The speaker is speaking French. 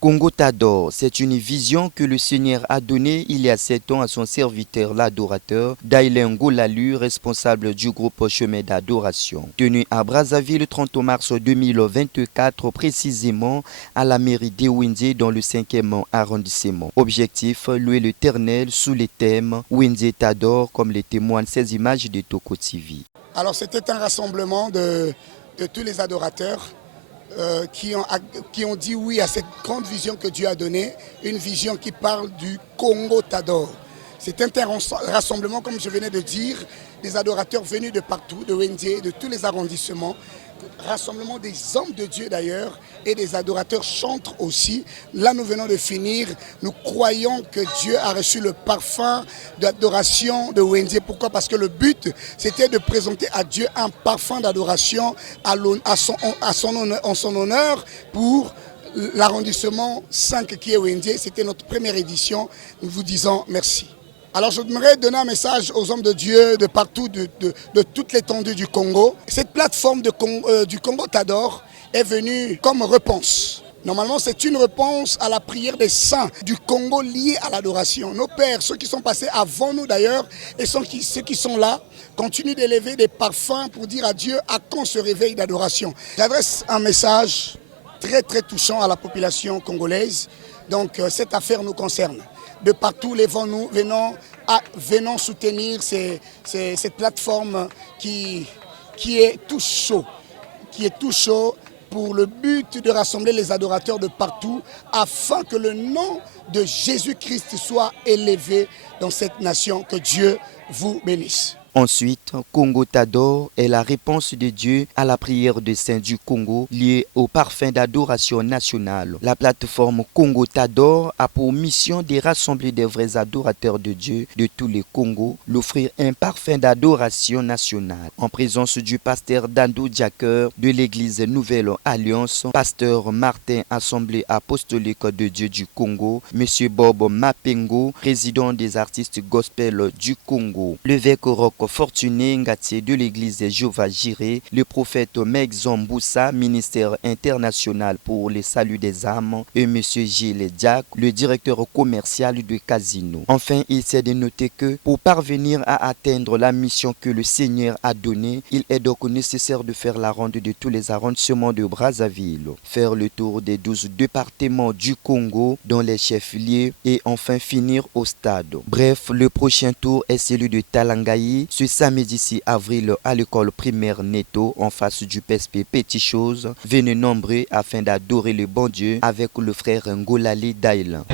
Congo t'adore, c'est une vision que le Seigneur a donnée il y a 7 ans à son serviteur l'adorateur Daïlen Ngolalu, responsable du groupe Chemin d'adoration. Tenu à Brazzaville le 30 mars 2024, précisément à la mairie de Windé dans le 5e arrondissement. Objectif, louer l'Éternel sous les thèmes Windé t'adore, comme les témoignent ces images de Toko TV. Alors c'était un rassemblement de tous les adorateurs qui ont dit oui à cette grande vision que Dieu a donnée, une vision qui parle du Congo t'adore. C'est un rassemblement, comme je venais de dire, des adorateurs venus de partout, de Wendé, de tous les arrondissements, rassemblement des hommes de Dieu d'ailleurs, et des adorateurs chantent aussi. Là nous venons de finir, nous croyons que Dieu a reçu le parfum d'adoration de Wendé. Pourquoi? Parce que le but c'était de présenter à Dieu un parfum d'adoration en son honneur pour l'arrondissement 5 qui est Wendé. C'était notre première édition, nous vous disons merci. Alors j'aimerais donner un message aux hommes de Dieu de partout, de toute l'étendue du Congo. Cette plateforme du Congo t'adore est venue comme réponse. Normalement, c'est une réponse à la prière des saints du Congo liée à l'adoration. Nos pères, ceux qui sont passés avant nous d'ailleurs, et ceux qui sont là, continuent d'élever des parfums pour dire à Dieu à quand ce réveil d'adoration. J'adresse un message très très touchant à la population congolaise. Donc cette affaire nous concerne. De partout, venons soutenir cette plateforme qui est tout chaud, pour le but de rassembler les adorateurs de partout afin que le nom de Jésus-Christ soit élevé dans cette nation. Que Dieu vous bénisse. Ensuite, Congo t'adore est la réponse de Dieu à la prière des saints du Congo liée au parfum d'adoration nationale. La plateforme Congo t'adore a pour mission de rassembler des vrais adorateurs de Dieu de tous les Congos, l'offrir un parfum d'adoration nationale. En présence du pasteur Dandou Diaker de l'église Nouvelle Alliance, pasteur Martin Assemblée apostolique de Dieu du Congo, monsieur Bob Mapengo, président des artistes gospel du Congo, l'évêque rock Fortuné Ngatié de l'église Jéhovah Jireh, le prophète Meg Zamboussa, ministère international pour le salut des âmes, et M. Gilles Diac, le directeur commercial de Casino. Enfin, il s'est de noter que pour parvenir à atteindre la mission que le Seigneur a donnée, il est donc nécessaire de faire la ronde de tous les arrondissements de Brazzaville, faire le tour des 12 départements du Congo dans les chefs-lieux et enfin finir au stade. Bref, le prochain tour est celui de Talangayi, ce samedi 6 avril à l'école primaire Neto en face du PSP Petit Chose. Venez nombreux afin d'adorer le bon Dieu avec le frère Ngolali Daïlen.